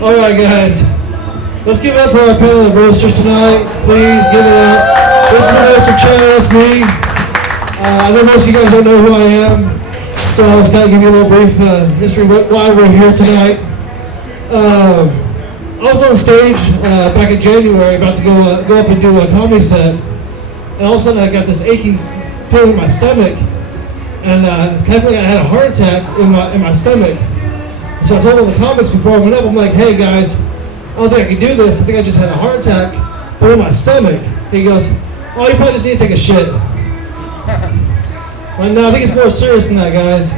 All right, guys. Let's give it up for our panel of roasters tonight. Please give it up. This is the roaster ChadO. That's me. I know most of you guys don't know who I am, so I'll just kind of give you a little brief history of why we're here tonight. I was on stage back in January, about to go up and do a comedy set, and all of a sudden I got this aching feeling in my stomach, and kind of like I had a heart attack in my stomach. So I told one of the comics before I went up, I'm like, hey guys, I don't think I can do this. I think I just had a heart attack, but in my stomach. He goes, oh, you probably just need to take a shit. Like, no, I think it's more serious than that, guys.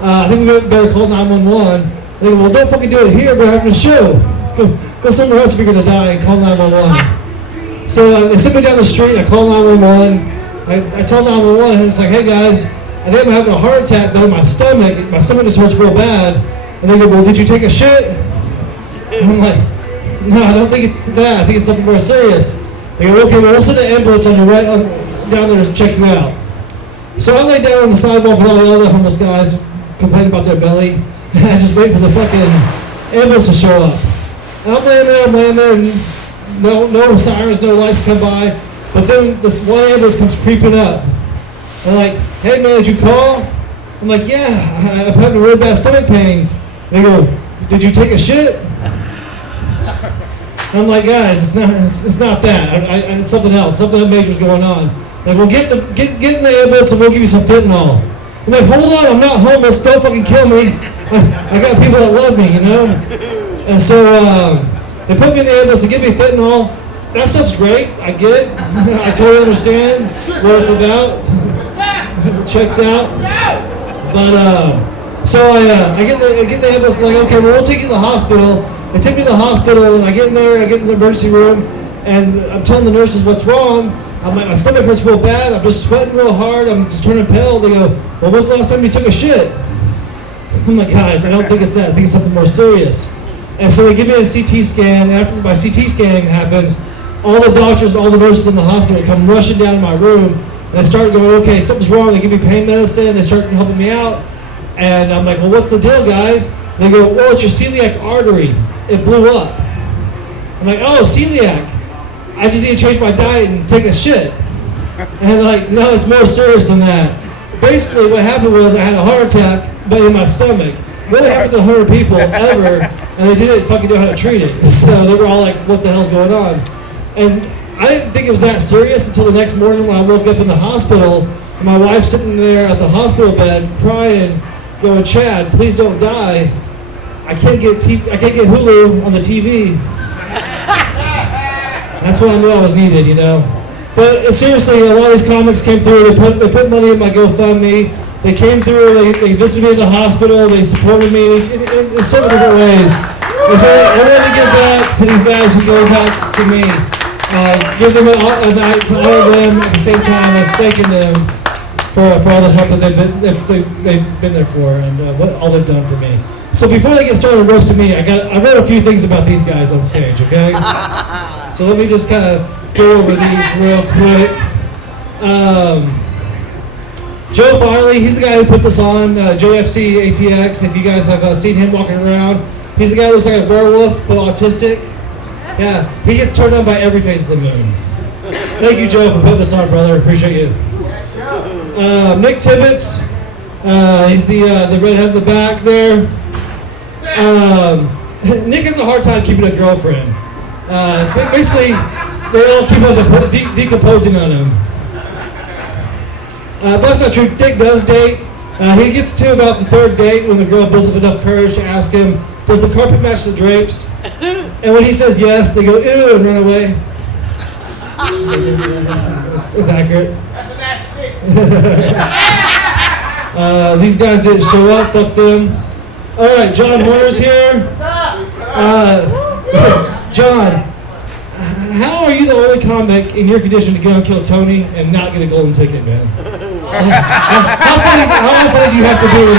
I think we better call 911. They go, well, don't fucking do it here. We're having a show. Go somewhere else if you're gonna die and call 911. So they sent me down the street. I call 911. I tell 911. It's like, hey guys, I think I'm having a heart attack, but in my stomach just hurts real bad. And they go, well, did you take a shit? And I'm like, no, I don't think it's that. I think it's something more serious. They go, okay, well, we'll send an ambulance on your way down there to check you out. So I lay down on the sidewalk with all the other homeless guys complaining about their belly, and I just wait for the fucking ambulance to show up. And I'm laying there, and no sirens, no lights come by, but then this one ambulance comes creeping up. They're like, hey man, did you call? I'm like, yeah, I'm having really bad stomach pains. They go, did you take a shit? I'm like, guys, it's not that. It's something else. Something major is going on. Like, well, get in the ambulance and we'll give you some fentanyl. I'm like, hold on, I'm not homeless. Don't fucking kill me. I got people that love me, you know. And so they put me in the ambulance. They give me fentanyl. That stuff's great. I get it. I totally understand what it's about. It checks out. But so I get in the ambulance, like, okay, well, we'll take you to the hospital. They take me to the hospital, and I get in there, I get in the emergency room, and I'm telling the nurses what's wrong. I'm like, my stomach hurts real bad, I'm just sweating real hard, I'm just turning pale. They go, well, when's the last time you took a shit? I'm like, guys, I don't think it's that, I think it's something more serious. And so they give me a CT scan, and after my CT scan happens, all the doctors and all the nurses in the hospital come rushing down to my room, and I start going, okay, something's wrong. They give me pain medicine, they start helping me out, and I'm like, well, what's the deal, guys? And they go, well, it's your celiac artery. It blew up. I'm like, oh, celiac. I just need to change my diet and take a shit. And like, no, it's more serious than that. Basically, what happened was I had a heart attack, but in my stomach. It only happened to 100 people ever, and they didn't fucking know how to treat it. So they were all like, what the hell's going on? And I didn't think it was that serious until the next morning when I woke up in the hospital, and my wife's sitting there at the hospital bed crying, going, Chad, please don't die. I can't get Hulu on the TV. That's when I knew I was needed, you know. But seriously, a lot of these comics came through. They put money in my GoFundMe. They came through. They visited me at the hospital. They supported me in so many different ways. And so I wanted to give back to these guys who go back to me. Give them a night to honor them at the same time as thanking them for all the help that they've been there for and what all they've done for me. So before they get started roasting me, I wrote a few things about these guys on stage, okay? So let me just kind of go over these real quick. Joe Farley, he's the guy who put this on, JFC ATX. If you guys have seen him walking around, he's the guy who looks like a werewolf but autistic. Yeah, he gets turned on by every phase of the moon. Thank you, Joe, for putting this on, brother. Appreciate you. Nick Tibbitz, he's the redhead in the back there. Nick has a hard time keeping a girlfriend. Basically, they all keep on decomposing on him. But that's not true. Nick does date. He gets to about the third date when the girl builds up enough courage to ask him, does the carpet match the drapes? And when he says yes, they go, ew, and run away. It's accurate. These guys didn't show up, fuck them. Alright, John Horner's here. John, how are you the only comic in your condition to go and kill Tony and not get a golden ticket, man? How funny do you have to be?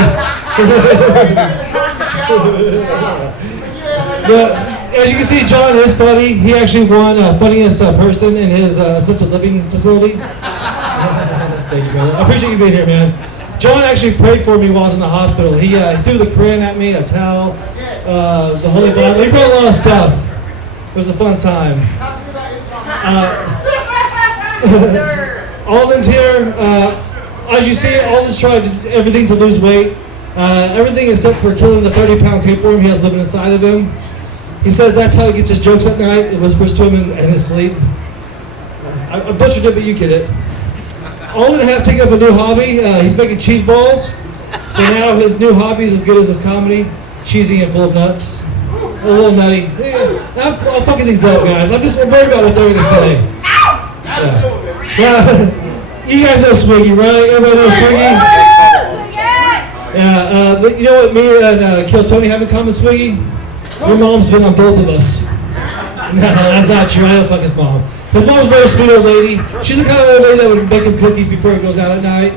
But as you can see, John is funny. He actually won funniest person in his assisted living facility. Thank you, brother. I appreciate you being here, man. John actually prayed for me while I was in the hospital. He threw the Quran at me, a towel, the Holy Bible. He brought a lot of stuff. It was a fun time. Alden's here. As you see, Alden's tried everything to lose weight. Everything except for killing the 30-pound tapeworm he has living inside of him. He says that's how he gets his jokes at night. It whispers to him in his sleep. I butchered it, but you get it. Alden has taken up a new hobby. He's making cheese balls. So now his new hobby is as good as his comedy. Cheesy and full of nuts. A little nutty. I'm fucking these up, guys. I'm worried about what they're going to say. Yeah. You guys know Swiggy, right? Everybody knows Swiggy? Yeah. You know what me and Kill Tony have in common, Swiggy? Your mom's been on both of us. No, that's not true. I don't fuck his mom. His mom's a very sweet old lady. She's the kind of old lady that would make him cookies before he goes out at night.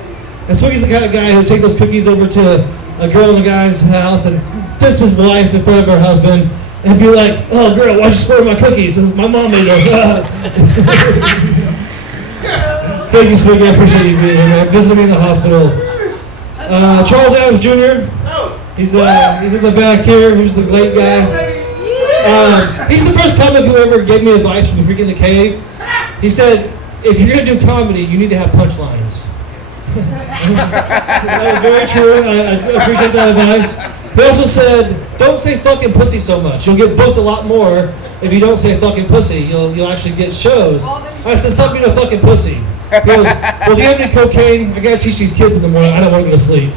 And Swiggy's the kind of guy who would take those cookies over to a girl in a guy's house and fist his wife in front of her husband and be like, "Oh, girl, why'd you spoil my cookies? My mom made those." Thank you, Swiggy. I appreciate you being here, man. Visiting me in the hospital. Charles Adams Jr. He's in the back here. He's the late guy. He's the first comic who ever gave me advice from the Freak in the Cave. He said, if you're going to do comedy, you need to have punchlines. That was very true. I appreciate that advice. He also said, don't say fucking pussy so much. You'll get booked a lot more if you don't say fucking pussy. You'll actually get shows. I said, stop being a fucking pussy. He goes, well, do you have any cocaine? I got to teach these kids in the morning. I don't want to go to sleep.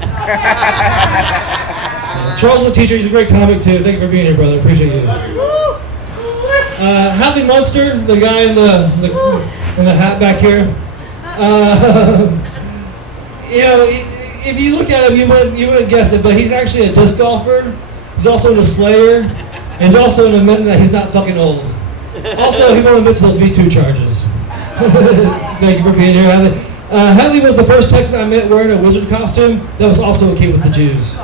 Charles is a teacher. He's a great comic, too. Thank you for being here, brother. Appreciate you. Hadley Munster, the guy in the hat back here. You know, if you look at him, you wouldn't guess it, but he's actually a disc golfer. He's also into Slayer. And he's also in admitting that he's not fucking old. Also, he won't admit to those Me Too charges. Thank you for being here, Hadley. Hadley was the first Texan I met wearing a wizard costume that was also okay with the Jews.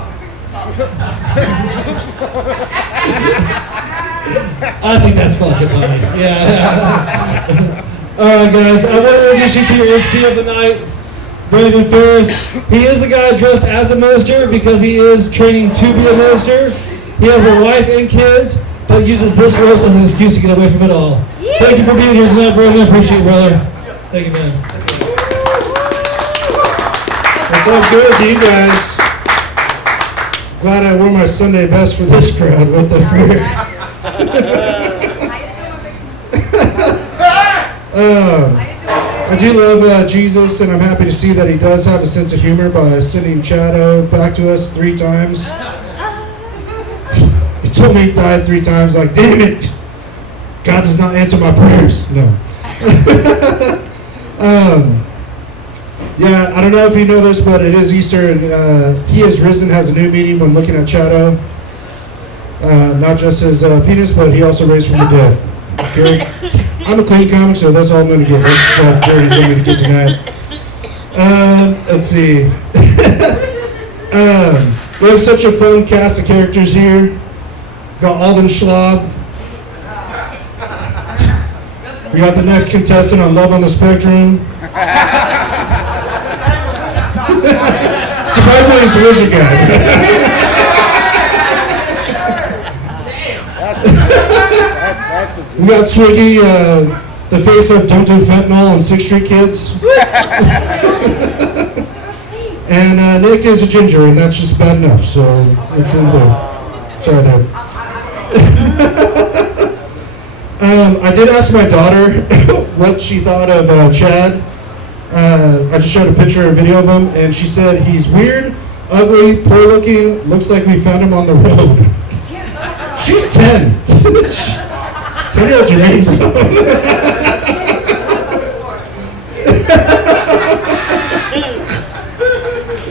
I think that's fucking funny. Yeah. Alright, guys. I want to introduce you to your MC of the night, Brandon Ferris. He is the guy dressed as a minister because he is training to be a minister. He has a wife and kids, but uses this roast as an excuse to get away from it all. Thank you for being here tonight, Brandon. I appreciate it, brother. Thank you, man. What's up, good to you guys? Glad I wore my Sunday best for this crowd. What the frick? I do love Jesus, and I'm happy to see that he does have a sense of humor by sending ChadO back to us 3 times. He told me he died 3 times, like, damn it! God does not answer my prayers. No. Yeah, I don't know if you know this, but it is Easter, and He Is Risen has a new meaning when looking at ChadO. Not just his penis, but he also raised from the dead. Okay? I'm a clean comic, so that's all I'm going to get. That's about 30s I'm going to get tonight. Let's see. We have such a fun cast of characters here. Got Alden Schaub. We got the next contestant on Love on the Spectrum. Surprisingly, it's the wizard guy. We got Swiggy, the face of Don't Do Fentanyl on 6th Street Kids. And Nick is a ginger, and that's just bad enough, so it's really good. Sorry there. I did ask my daughter what she thought of Chad. I just showed a picture or a video of him, and she said he's weird, ugly, poor looking, looks like we found him on the road. She's 10. 10-year-olds are mean, bro.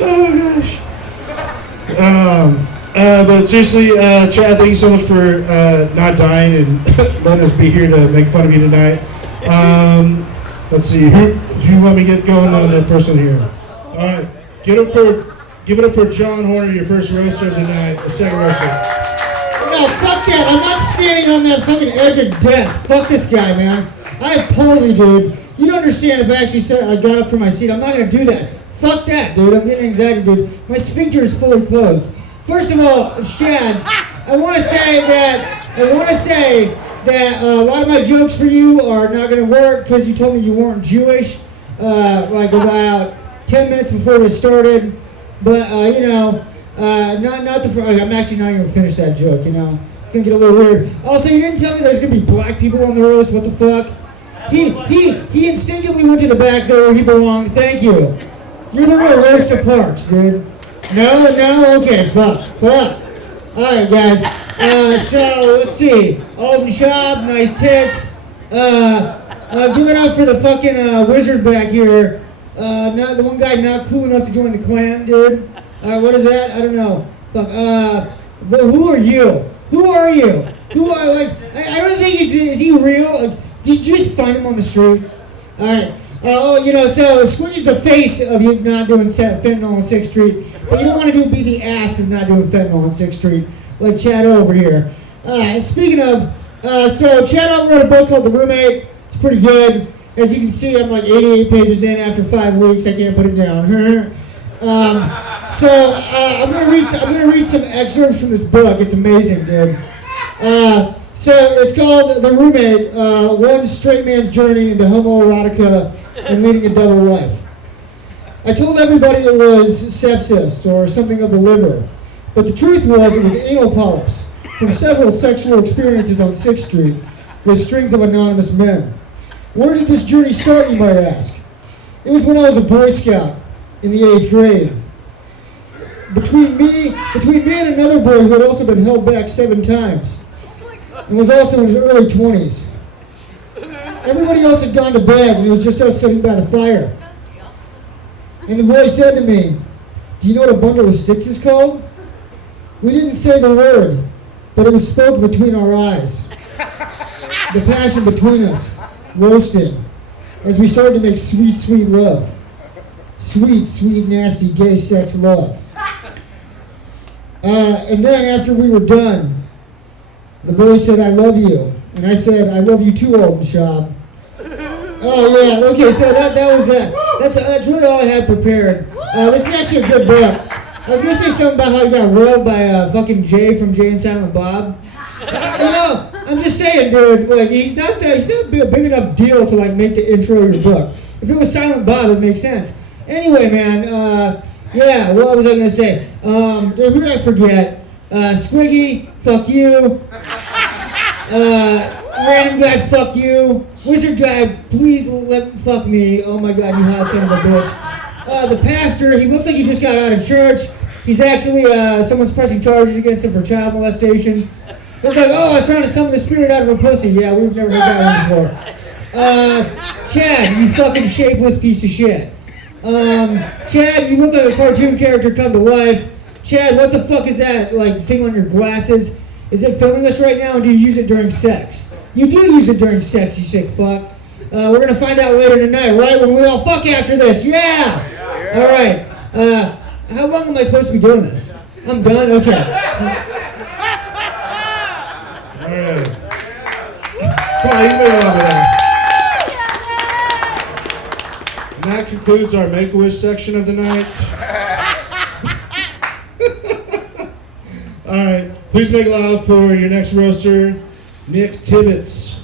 Oh, gosh. But seriously, Chad, thank you so much for not dying and letting us be here to make fun of you tonight. Let's see, who want me to get going on the first one here? All right, give it up for John Horner, your first roaster of the night, or second roaster. No, fuck that. I'm not standing on that fucking edge of death. Fuck this guy, man. I have palsy, dude. You don't understand if I actually said I got up from my seat. I'm not going to do that. Fuck that, dude. I'm getting anxiety, dude. My sphincter is fully closed. First of all, Chad, I want to say that a lot of my jokes for you are not going to work because you told me you weren't Jewish, like about 10 minutes before this started. But not the. I'm actually not going to finish that joke. It's going to get a little weird. Also, you didn't tell me there's going to be black people on the roast. What the fuck? He instinctively went to the back there where he belonged. Thank you. You're the real roaster Parks, dude. No, okay, fuck. Alright, guys. So, let's see. Alden Schaub, nice tits. Give it up for the fucking wizard back here. Not the one guy not cool enough to join the clan, dude. What is that? I don't know. Fuck. But who are you? Who are you? I don't think is he real? Like, did you just find him on the street? Alright. So Swiggy's the face of you not doing fentanyl on 6th Street, but you don't want to be the ass of not doing fentanyl on 6th Street, like ChadO over here. Speaking of, so ChadO wrote a book called The Roommate. It's pretty good. As you can see, I'm like 88 pages in after 5 weeks. I can't put it down. I'm gonna read some excerpts from this book. It's amazing, dude. So it's called The Roommate, One Straight Man's Journey into Homoerotica and Leading a Double Life. I told everybody it was sepsis or something of the liver, but the truth was it was anal polyps from several sexual experiences on 6th Street with strings of anonymous men. Where did this journey start, you might ask? It was when I was a Boy Scout in the 8th grade. Between me and another boy who had also been held back 7 times and was also in his early 20s. Everybody else had gone to bed and it was just us sitting by the fire. And the boy said to me, "Do you know what a bundle of sticks is called?" We didn't say the word, but it was spoken between our eyes. The passion between us roasted as we started to make sweet, sweet love. Sweet, sweet, nasty, gay sex love. And then after we were done, the boy said, "I love you." And I said, "I love you too, Alden Schaub." Oh yeah, okay, so that was that. That's really all I had prepared. This is actually a good book. I was gonna say something about how you got rolled by fucking Jay from Jay and Silent Bob. I'm just saying, dude. Like he's not a big enough deal to like make the intro of your book. If it was Silent Bob, it'd make sense. Anyway, man. Yeah, what was I gonna say? Who did I forget? Swiggy, fuck you. Random guy, fuck you. Wizard guy, please fuck me. Oh my god, you hot son of a bitch. The pastor, he looks like he just got out of church. He's actually, someone's pressing charges against him for child molestation. It's like, oh, I was trying to summon the spirit out of a pussy. Yeah, we've never heard that one before. Chad, you fucking shapeless piece of shit. Chad, you look like a cartoon character come to life. Chad, what the fuck is that, like, thing on your glasses? Is it filming us right now, and do you use it during sex? You do use it during sex, you sick fuck. We're gonna find out later tonight, right? When we all fuck after this, yeah! Alright, how long am I supposed to be doing this? I'm done? Okay. Alright. Come on, you can move over there. And that concludes our Make-A-Wish section of the night. Alright, please make it loud for your next roaster, Nick Tibbitz.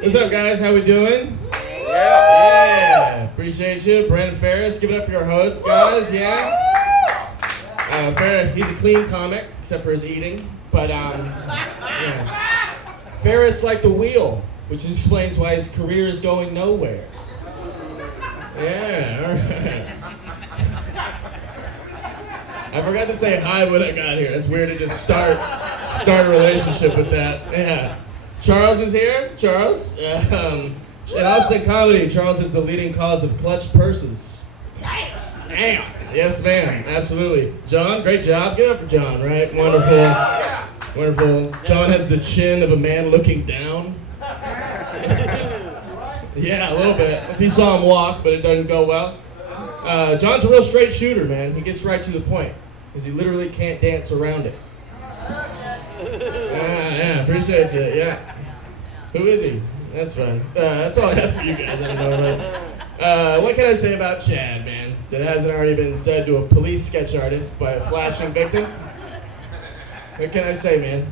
What's up, guys? How we doing? Yeah. Appreciate you. Brandon Ferris, give it up for your host, guys. Yeah. Ferris, he's a clean comic, except for his eating. But, yeah. Ferris like the wheel, which explains why his career is going nowhere. Yeah, all right. I forgot to say hi when I got here. It's weird to just start a relationship with that. Yeah. Charles is here. Charles. In Austin Comedy, Charles is the leading cause of clutched purses. Damn. Yes, ma'am. Absolutely. John, great job. Give it up for John, right? Wonderful. Wonderful. John has the chin of a man looking down. Yeah, a little bit. If you saw him walk, but it doesn't go well. John's a real straight shooter, man. He gets right to the point, because he literally can't dance around it. Yeah. appreciate you. Yeah. Who is he? That's fine. That's all I have for you guys. I don't know. But, what can I say about Chad, man? That hasn't already been said to a police sketch artist by a flashing victim? What can I say, man?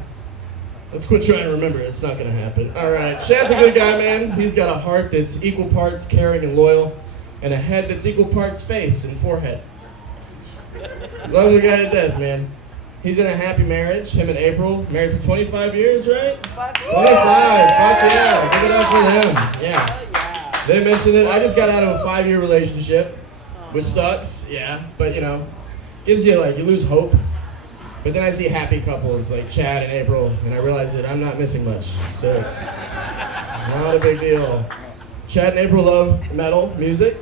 Let's quit trying to remember. It's not going to happen. All right. Chad's a good guy, man. He's got a heart that's equal parts caring and loyal, and a head that's equal parts face and forehead. Love the guy to death, man. He's in a happy marriage. Him and April, married for 25 years, right? 25. Fuck yeah. Give it up for them. Yeah. They mentioned it. I just got out of a 5-year relationship, which sucks. Yeah. But, you know, gives you, like, you lose hope. But then I see happy couples like Chad and April, and I realize that I'm not missing much. So it's not a big deal. Chad and April love metal music.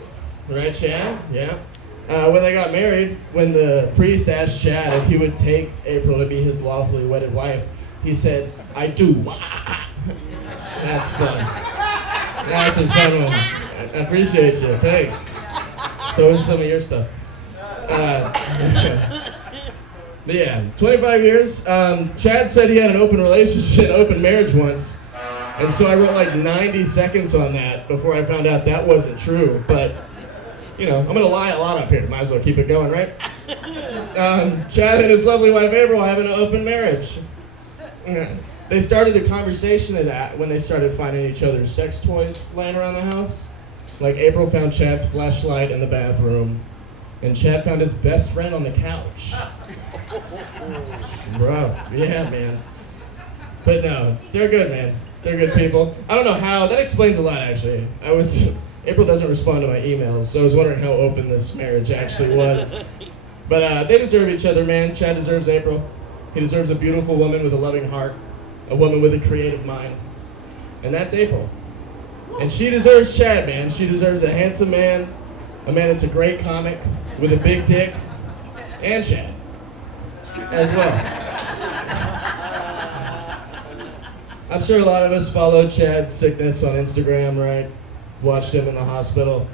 Right, Chad? Yeah. When they got married, when the priest asked Chad if he would take April to be his lawfully wedded wife, he said, "I do." That's fun. That's a fun one. I appreciate you. Thanks. So is some of your stuff. But yeah, 25 years. Chad said he had an open relationship, open marriage once. And so I wrote like 90 seconds on that before I found out that wasn't true. But you know, I'm going to lie a lot up here. Might as well keep it going, right? Chad and his lovely wife, April, have an open marriage. They started the conversation of that when they started finding each other's sex toys laying around the house. Like, April found Chad's flashlight in the bathroom, and Chad found his best friend on the couch. Rough. Yeah, man. But no, they're good, man. They're good people. I don't know how. That explains a lot, actually. April doesn't respond to my emails, so I was wondering how open this marriage actually was. But they deserve each other, man. Chad deserves April. He deserves a beautiful woman with a loving heart, a woman with a creative mind. And that's April. And she deserves Chad, man. She deserves a handsome man, a man that's a great comic, with a big dick, and Chad as well. I'm sure a lot of us followed Chad's sickness on Instagram, right? Watched him in the hospital.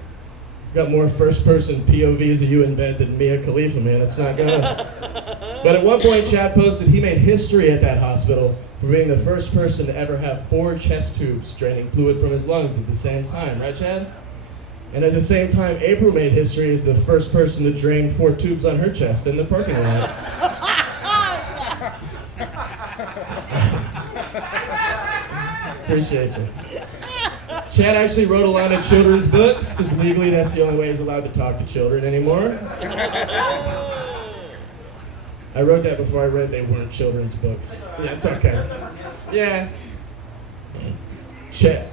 Got more first-person POVs of you in bed than Mia Khalifa, man. It's not good. But at one point, Chad posted he made history at that hospital for being the first person to ever have 4 chest tubes draining fluid from his lungs at the same time. Right, Chad? And at the same time, April made history as the first person to drain 4 tubes on her chest in the parking lot. Appreciate you. Chad actually wrote a line of children's books, because legally that's the only way he's allowed to talk to children anymore. I wrote that before I read they weren't children's books. Yeah, it's okay. Yeah.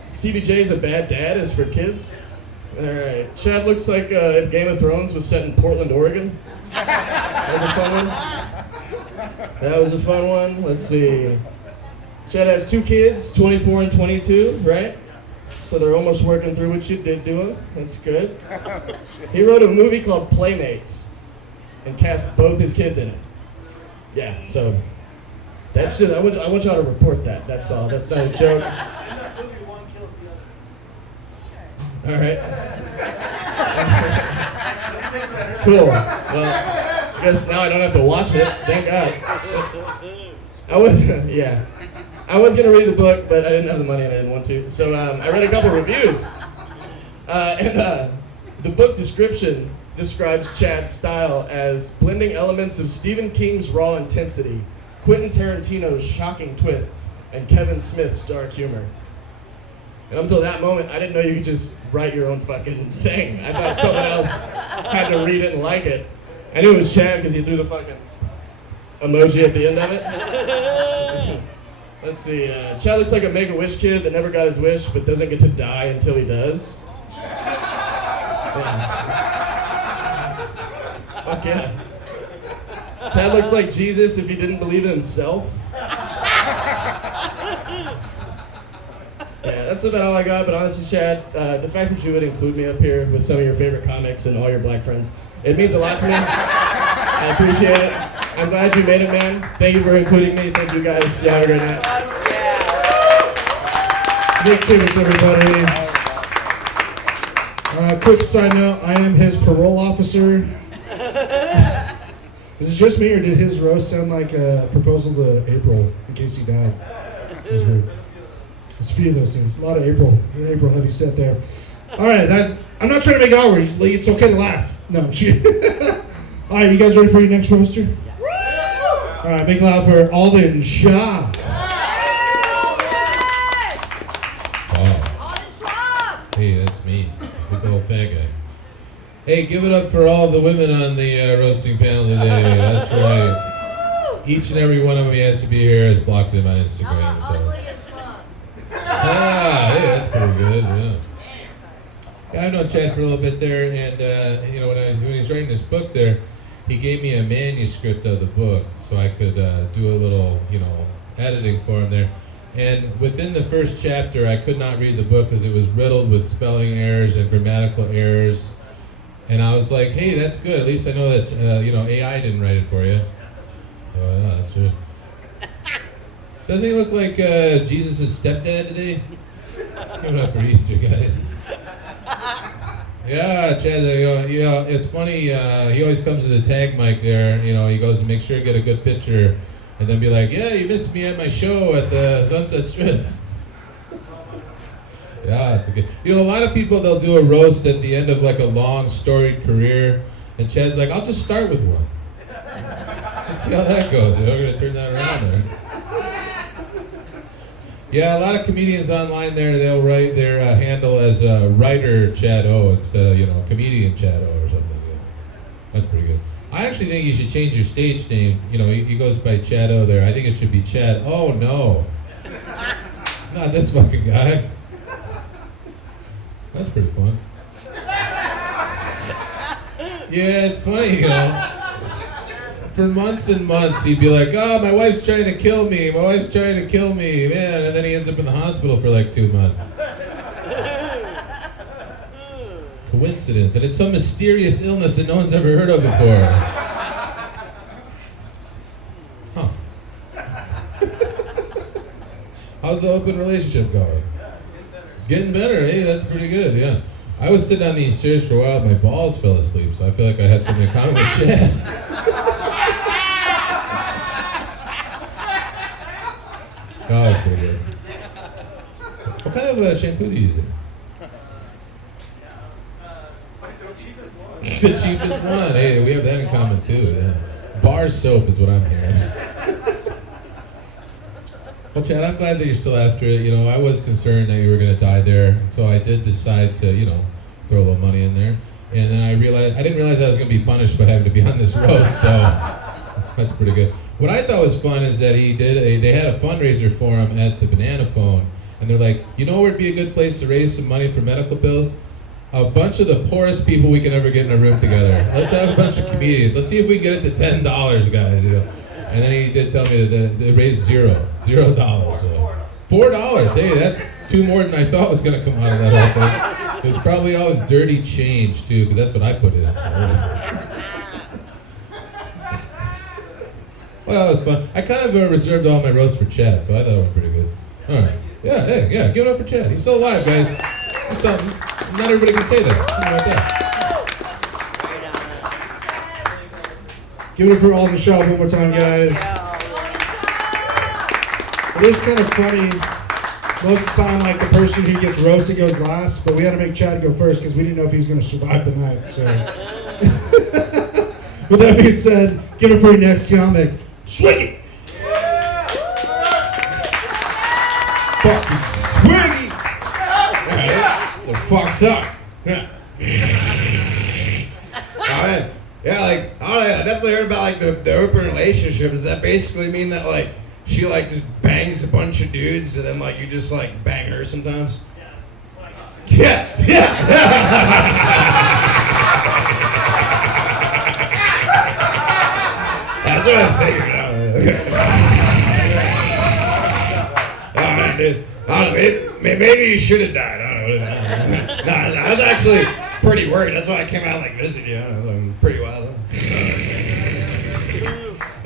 Stevie J's A Bad Dad is for kids? Alright. Chad looks like if Game of Thrones was set in Portland, Oregon. That was a fun one. That was a fun one. Let's see. Chad has 2 kids, 24 and 22, right? So they're almost working through what you did to him. That's good. He wrote a movie called Playmates and cast both his kids in it. Yeah, so that's just, I want y'all to report that. That's all. That's not a joke. All right. Cool. Well, I guess now I don't have to watch it. Thank God. I was going to read the book, but I didn't have the money and I didn't want to. So I read a couple reviews. The book description describes Chad's style as blending elements of Stephen King's raw intensity, Quentin Tarantino's shocking twists, and Kevin Smith's dark humor. And up until that moment, I didn't know you could just write your own fucking thing. I thought someone else had to read it and like it. I knew it was Chad because he threw the fucking emoji at the end of it. Let's see, Chad looks like a Make-A-Wish kid that never got his wish but doesn't get to die until he does. Yeah. Fuck yeah. Chad looks like Jesus if he didn't believe in himself. Yeah, that's about all I got, but honestly, Chad, the fact that you would include me up here with some of your favorite comics and all your black friends, it means a lot to me. I appreciate it. I'm glad you made it, man. Thank you for including me. Thank you guys. Yeah, have a great night. Nick Tibbitz, everybody. Quick side note, I am his parole officer. Is it just me, or did his roast sound like a proposal to April, in case he died? It was weird. There's a few of those things. A lot of April heavy set there. All right, I'm not trying to make it awkward. It's okay to laugh. No, I'm shit. All right, you guys ready for your next roaster? Yeah. All right, make it loud for Alden Schaub. Hey, that's me, big old fat guy. Hey, give it up for all the women on the roasting panel today. That's right. Each and every one of them has to be here. Has blocked him on Instagram. So. Hey, that's pretty good. Yeah, I've known Chad for a little bit there, and you know, when he's writing this book there, he gave me a manuscript of the book so I could do a little, you know, editing for him there. And within the first chapter, I could not read the book because it was riddled with spelling errors and grammatical errors. And I was like, hey, that's good. At least I know that, you know, AI didn't write it for you. Oh, yeah, that's true. Doesn't he look like Jesus' stepdad today? Give it up for Easter, guys. Yeah, Chad, you know, it's funny. He always comes to the tag mic there. You know, he goes to make sure to get a good picture. And then be like, yeah, you missed me at my show at the Sunset Strip. Yeah, it's a good. You know, a lot of people, they'll do a roast at the end of like a long storied career, and Chad's like, I'll just start with one. Let's see how that goes. We're gonna turn that around there. Yeah, a lot of comedians online there, they'll write their handle as writer ChadO instead of, you know, comedian ChadO or something. Yeah. That's pretty good. I actually think you should change your stage name. You know, he goes by ChadO there. I think it should be Chad. Oh, no. Not this fucking guy. That's pretty fun. Yeah, it's funny, you know. For months and months, he'd be like, oh, my wife's trying to kill me. My wife's trying to kill me, man. And then he ends up in the hospital for like 2 months. Coincidence, and it's some mysterious illness that no one's ever heard of before. Huh. How's the open relationship going? Getting better. Hey, that's pretty good, yeah. I was sitting on these chairs for a while, my balls fell asleep, so I feel like I had something in common with Chad. Oh, that's pretty good. What kind of shampoo do you use? The cheapest one. Hey, we have that in common too. Yeah. Bar soap is what I'm hearing. Well, Chad, I'm glad that you're still after it. You know, I was concerned that you were going to die there, and so I did decide to, you know, throw a little money in there. And then I didn't realize I was going to be punished by having to be on this roast. So that's pretty good. What I thought was fun is that they had a fundraiser for him at the Banana Phone, and they're like, you know where would be a good place to raise some money for medical bills? A bunch of the poorest people we can ever get in a room together. Let's have a bunch of comedians. Let's see if we can get it to $10, guys. You know. And then he did tell me that they raised $0. So. $4. Hey, that's 2 more than I thought was going to come out of that whole thing. It was probably all in dirty change too, because that's what I put in. So. Well, it was fun. I kind of reserved all my roasts for Chad, so I thought it went pretty good. All right. Yeah, hey, yeah, give it up for Chad. He's still alive, guys. What's up? Not everybody can say that. How about that? Give it up for Alden Schaub one more time, guys. It is kind of funny. Most of the time, like, the person who gets roasted goes last, but we had to make Chad go first because we didn't know if he was going to survive the night. So, with that being said, give it for your next comic, Swiggy. Fucking Swiggy. The fuck's up? Alright. Yeah, like, I definitely heard about like the open relationship. Does that basically mean that like she like just bangs a bunch of dudes and then like you just like bang her sometimes? Yeah. That's what I figured out. Alright, dude. I don't know, maybe you should have died. I don't know. No, I was actually pretty worried. That's why I came out like visit you. I'm pretty wild.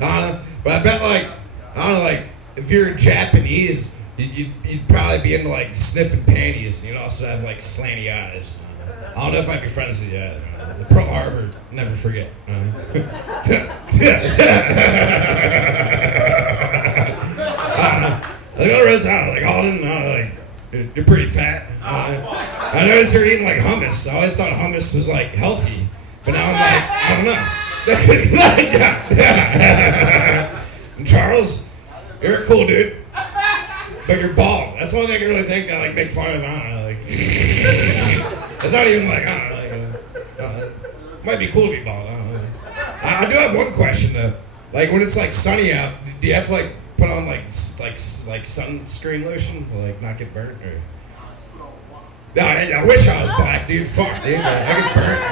I don't know, but I bet like if you're Japanese, you'd probably be into like sniffing panties, and you'd also have like slanty eyes. I don't know if I'd be friends with you. The Pearl Harbor, never forget. I don't know. Like all the rest, I don't know, like Alden, I don't know, like you're pretty fat. I noticed you're eating like hummus. I always thought hummus was like healthy, but now I'm like, I don't know. And Charles, you're a cool dude, but you're bald. That's the only thing I can really think I like make fun of. I don't know, like it's not even like I don't know, might be cool to be bald. I don't know. I do have one question though. Like when it's like sunny out, do you have to like put on like sunscreen lotion to like not get burnt or? No, I wish I was black, dude. Fuck, dude. I get burnt.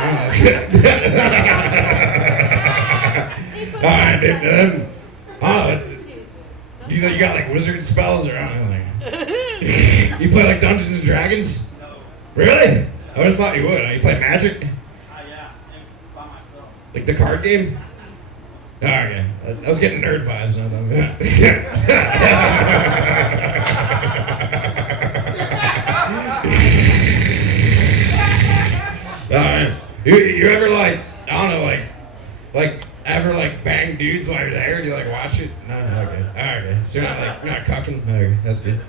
All right, dude. You got like wizard spells or I don't know. Like, you play like Dungeons and Dragons? Really? I would have thought you would. You play Magic? Yeah, by myself. Like the card game? Oh, okay. I was getting nerd vibes on them. Alright. You ever like, I don't know, like ever like bang dudes while you're there? Do you like watch it? No, okay. Alright, okay. So you're not cucking? Okay, that's good.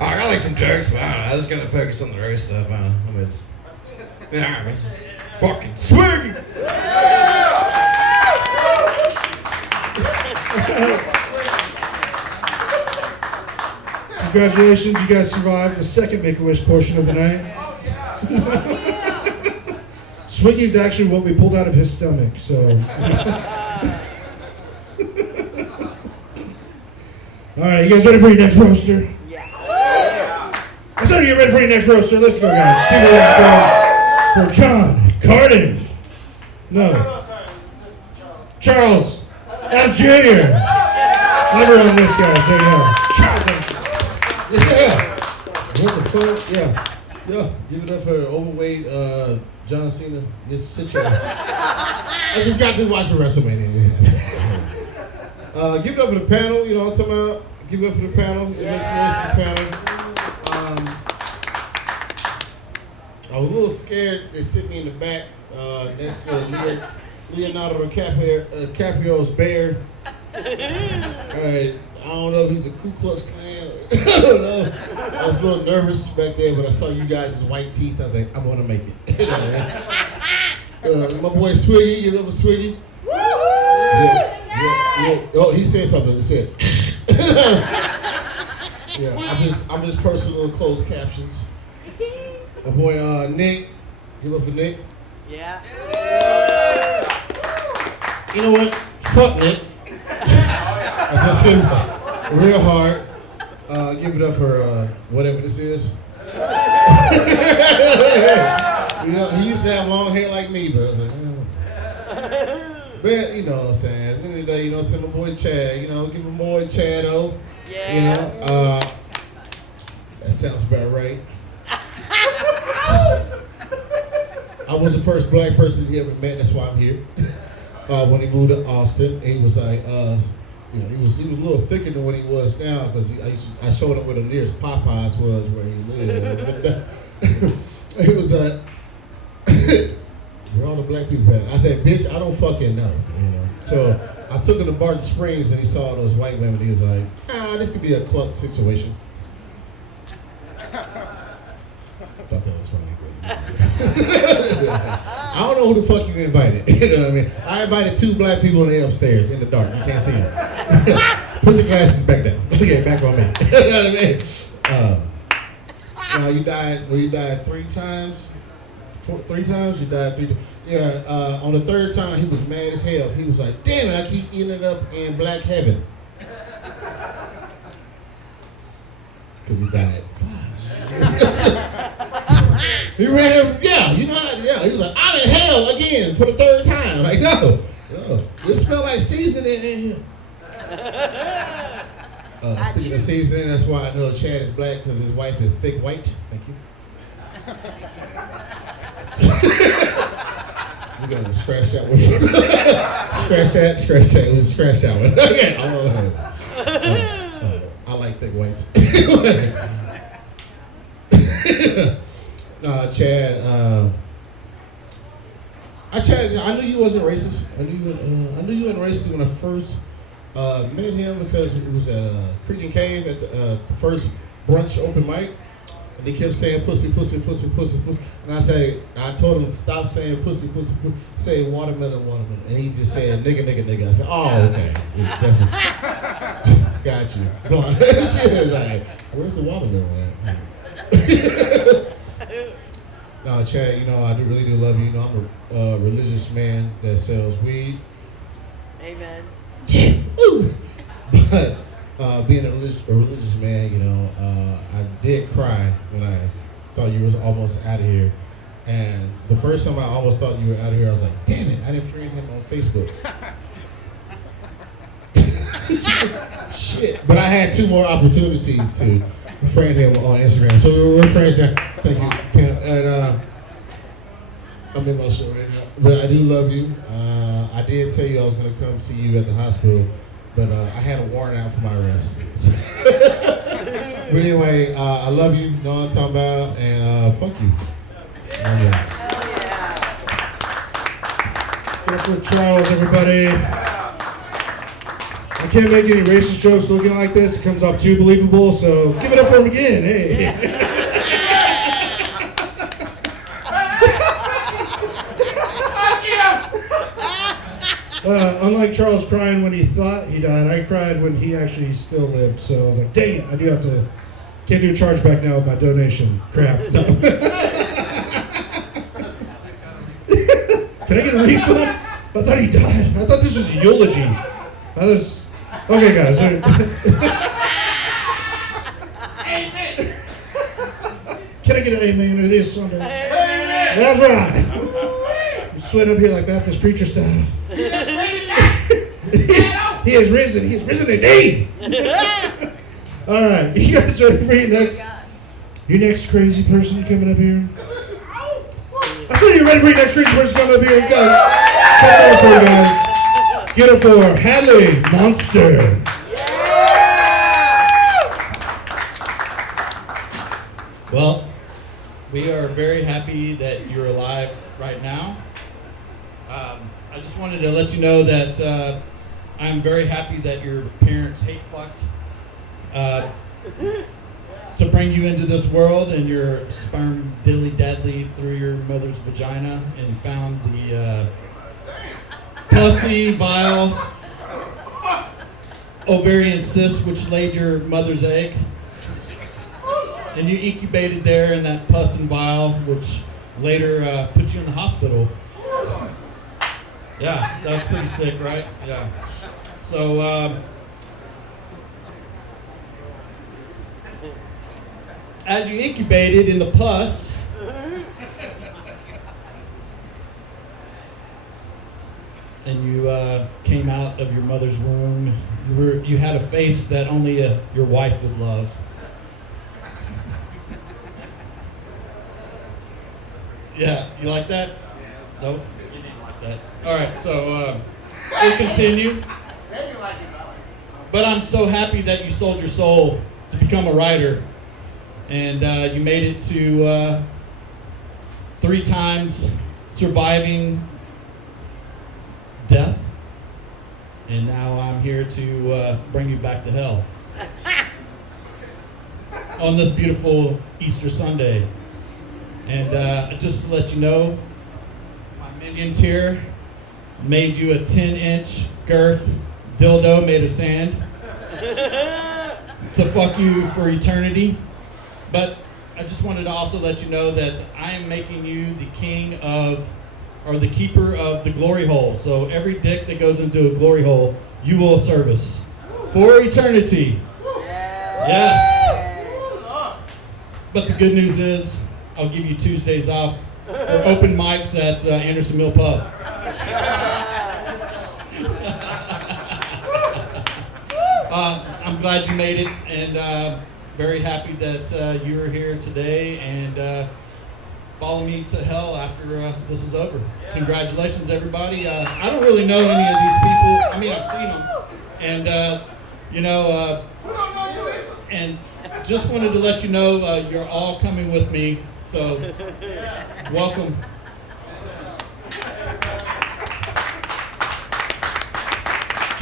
I got like some jokes, but I don't know. I was gonna focus on the roast stuff. I don't know. I'm just, yeah, alright, man. Fucking Swiggy! Congratulations, you guys survived the second Make-A-Wish portion of the night. Swiggy's actually what we pulled out of his stomach, so. Alright, you guys ready for your next roaster? I said you're ready for your next roaster. Let's go, guys. Keep it going for John Carden. No. Charles. Adam Jr. Never on this, guys. There you go. Charles. Yeah. What the fuck? Yeah. Yeah. Give it up for overweight John Cena. Just sit your. I just got to watch the WrestleMania. Give it up for the panel. You know what I'm talking about? Give it up for the panel. It makes noise for the panel. I was a little scared. They sit me in the back next to Leonardo DiCaprio's bear. All right, I don't know if he's a Ku Klux Klan. I don't know. I was a little nervous back there, but I saw you guys' white teeth. I was like, I'm gonna make it. My boy Swiggy, give it up for Swiggy. Yeah. Oh, he said something. He said, yeah. I'm his personal closed captions. My boy Nick, give up for Nick. Yeah. You know what? Fuck Nick. I just hit him real hard. Give it up for whatever this is. You know, he used to have long hair like me, but I was like, but you know what I'm saying. At the end of the day, you know, send my boy Chad. You know, give my boy ChadO. Yeah. You know, that sounds about right. I was the first black person he ever met. That's why I'm here. When he moved to Austin, he was like, you know, he was a little thicker than what he was now because I showed him where the nearest Popeyes was where he lived. It was where all the black people at? I said, bitch, I don't fucking know. You know. So I took him to Barton Springs and he saw those white women. He was like, this could be a cluck situation. Thought that was funny. I don't know who the fuck you invited. You know what I mean? I invited 2 black people and they upstairs in the dark. You can't see them. Put your glasses back down. Okay, back on me. You know what I mean? Now you died 3 times. 3 times? You died 3 times. Yeah, on the 3rd time he was mad as hell. He was like, damn it, I keep ending up in black heaven. Because he died 5. He ran him, you know, he was like, I'm in hell again for the 3rd time. Like, no, it smell like seasoning in here. Speaking of seasoning, that's why I know Chad is black, because his wife is thick white. Thank you. We're gonna scratch that one. Scratch that. It was scratch that one. Okay. I like thick whites. No, Chad. I I knew you wasn't racist. I knew you weren't racist when I first met him because it was at Creek and Cave at the first brunch open mic. And he kept saying pussy, pussy, pussy, pussy, pussy. And I told him to stop saying pussy, pussy, pussy, say watermelon, watermelon. And he just said nigga, nigga, nigga. I said, oh, okay. Got you. Shit is like, where's the watermelon at? No, Chad, I really do love you. I'm a religious man that sells weed. Amen. But being a religious man, I did cry when I thought you was almost out of here. And the first time I almost thought you were out of here, I was like, damn it, I didn't friend him on Facebook. Shit. But I had 2 more opportunities to friend him on Instagram. So we're friends now. Thank you, Pam. And I'm emotional right now. But I do love you. I did tell you I was going to come see you at the hospital. But I had a warrant out for my arrest. But anyway, I love you. You know what I'm talking about. And fuck you. Give it for Charles, everybody. I can't make any racist jokes looking like this. It comes off too believable, so give it up for him again. Hey. Unlike Charles crying when he thought he died, I cried when he actually still lived. So I was like, dang it, I do have to, can't do a chargeback now with my donation. Crap. No. Can I get a refund? I thought he died. I thought this was a eulogy. Okay, guys. Can I get an amen? It is Sunday. That's right. I'm sweating up here like Baptist preacher style. He is risen. He is risen indeed. All right. You guys ready for your next crazy person coming up here? I saw you ready for your next crazy person coming up here. Go. Come on for you guys. Get it for Hadley Monster. Well, we are very happy that you're alive right now. I just wanted to let you know that I'm very happy that your parents hate fucked to bring you into this world, and your sperm dilly-daddly through your mother's vagina and found the pussy, vile, ovarian cyst which laid your mother's egg. And you incubated there in that pus and vial, which later put you in the hospital. Yeah, that's pretty sick, right? Yeah. So, as you incubated in the pus, and you came out of your mother's womb, you had a face that only your wife would love. Yeah, you like that? Nope, you didn't like that. All right, so we'll continue. But I'm so happy that you sold your soul to become a writer, and you made it to 3 times surviving death, and now I'm here to bring you back to hell on this beautiful Easter Sunday. And just to let you know, my minions here made you a 10-inch girth dildo made of sand to fuck you for eternity. But I just wanted to also let you know that I am making you the king of, or the keeper of the glory hole. So every dick that goes into a glory hole, you will service for eternity. Yes. But the good news is, I'll give you Tuesdays off for open mics at Anderson Mill Pub. I'm glad you made it, and very happy that you are here today, and follow me to hell after this is over. Congratulations, everybody. I don't really know any of these people. I mean, I've seen them, and and just wanted to let you know you're all coming with me, so welcome.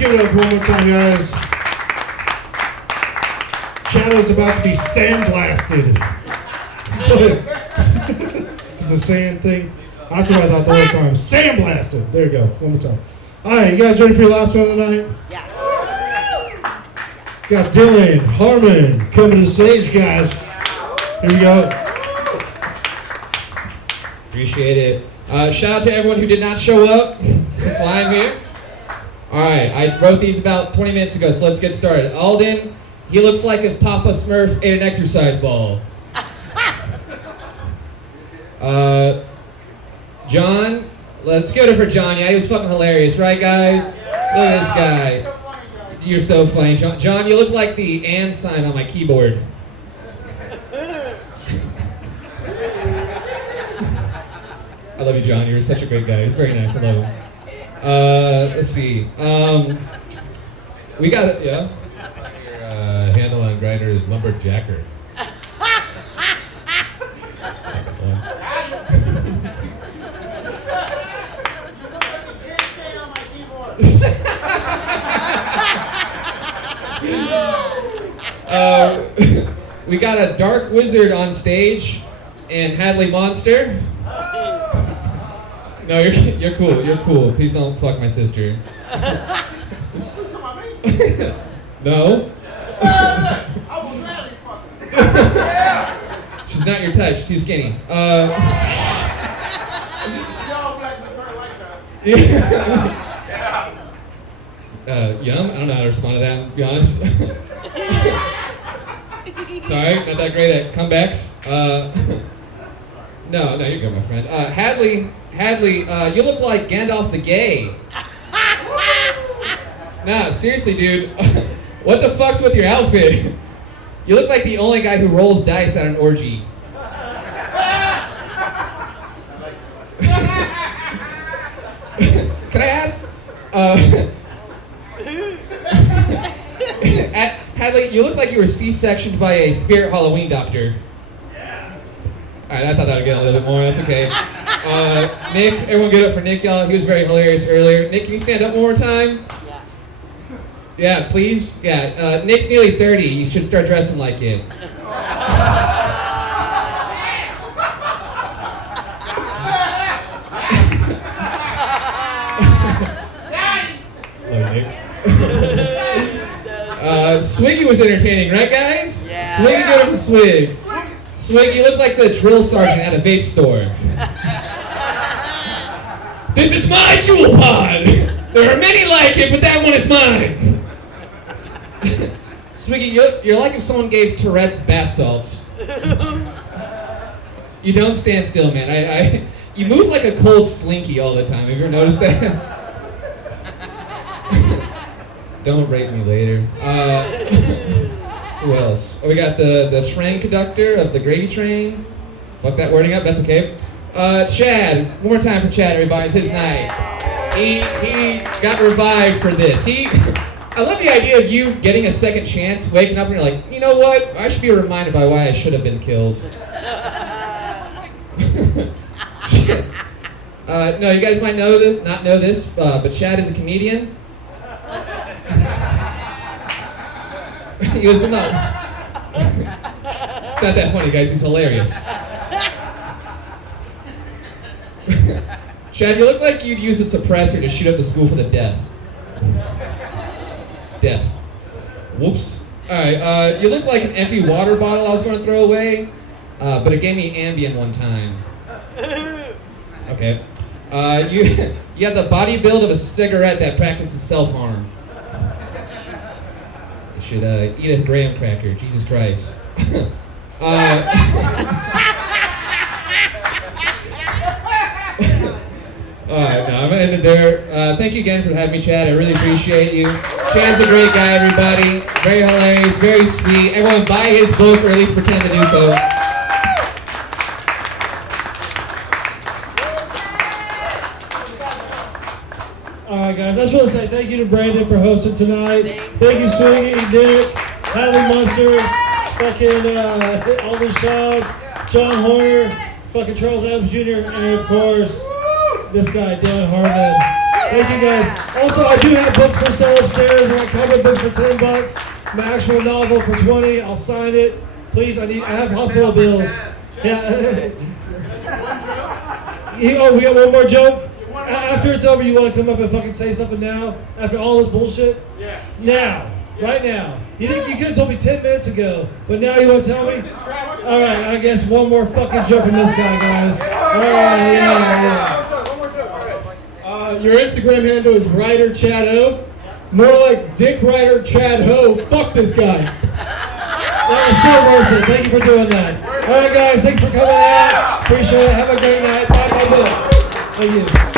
give it up one more time, guys. ChadO's about to be sandblasted. It's a sand thing. That's what I thought the whole time. Sandblasted. There you go. One more time. All right, you guys ready for your last one of the night? Yeah. Got Dylan, Harmon coming to the stage, guys. Here we go. Appreciate it. Shout out to everyone who did not show up. That's why I'm here. All right, I wrote these about 20 minutes ago, so let's get started. Alden, he looks like if Papa Smurf ate an exercise ball. John, let's give it for John. Yeah, he was fucking hilarious, right, guys? Look at this guy. You're so funny, John. John, you look like the and sign on my keyboard. I love you, John. You're such a great guy. He's very nice. I love him. Let's see. We got it. Yeah. Your handle on Grindr is lumberjacker. We got a dark wizard on stage and Hadley Monster. No, you're cool. You're cool. Please don't fuck my sister. No. She's not your type. She's too skinny. Yum. I don't know how to respond to that, to be honest. Sorry, not that great at comebacks. No, you're good, my friend. Hadley, you look like Gandalf the Gay. Nah, seriously, dude. What the fuck's with your outfit? You look like the only guy who rolls dice at an orgy. Can I ask? Hadley, you look like you were C-sectioned by a spirit Halloween doctor. Alright, I thought that would get a little bit more. That's okay. Nick, everyone give it up for Nick, y'all. He was very hilarious earlier. Nick, can you stand up one more time? Yeah, please. Yeah, Nick's nearly 30. You should start dressing like it. Love Nick. Swiggy was entertaining, right, guys? Yeah. Swiggy, give it up for Swig. Swig, you look like the drill sergeant at a vape store. This is my jewel pod! There are many like it, but that one is mine! Swiggy, you're like if someone gave Tourette's bath salts. You don't stand still, man. You move like a cold slinky all the time. Have you ever noticed that? Don't rate me later. Who else? Oh, we got the train conductor of the gravy train. Fuck that wording up, that's okay. Chad, one more time for Chad, everybody. It's his night. He got revived for this. I love the idea of you getting a second chance, waking up and you're like, you know what? I should be reminded by why I should have been killed. No, you guys might not know this, but Chad is a comedian. He was not. It's not that funny, guys. He's hilarious. Chad, you look like you'd use a suppressor to shoot up the school for the deaf. Deaf. Whoops. All right. You look like an empty water bottle I was going to throw away, but it gave me Ambien one time. Okay. You have the body build of a cigarette that practices self-harm. You should eat a graham cracker. Jesus Christ. Alright, no, I'm gonna end it there. Thank you again for having me, Chad. I really appreciate you. Chad's a great guy, everybody. Very hilarious, very sweet. Everyone buy his book, or at least pretend to do so. Alright, guys, I just want to say thank you to Brandon for hosting tonight. Thank you, Swiggy, Nick, Alden Monster, fucking Alden Schaub, John Horner, fucking Charles Adams Jr., and of course, this guy, Dylan Harmon. Thank you guys. Also, I do have books for sale upstairs. I got comic books for $10. My actual novel for 20. I'll sign it. Please, I have hospital bills. Yeah. Oh, we got one more joke? After it's over, you want to come up and fucking say something now? After all this bullshit? Yeah. Now. Right now. You could have told me 10 minutes ago, but now you want to tell me? All right, I guess one more fucking joke from this guy, guys. All right, yeah. Your Instagram handle is writer ChadO. More like Dick Writer ChadO. Fuck this guy. That was so worth it. Thank you for doing that. All right, guys, thanks for coming out. Appreciate it. Have a great night. Bye, bye, bye. Thank you.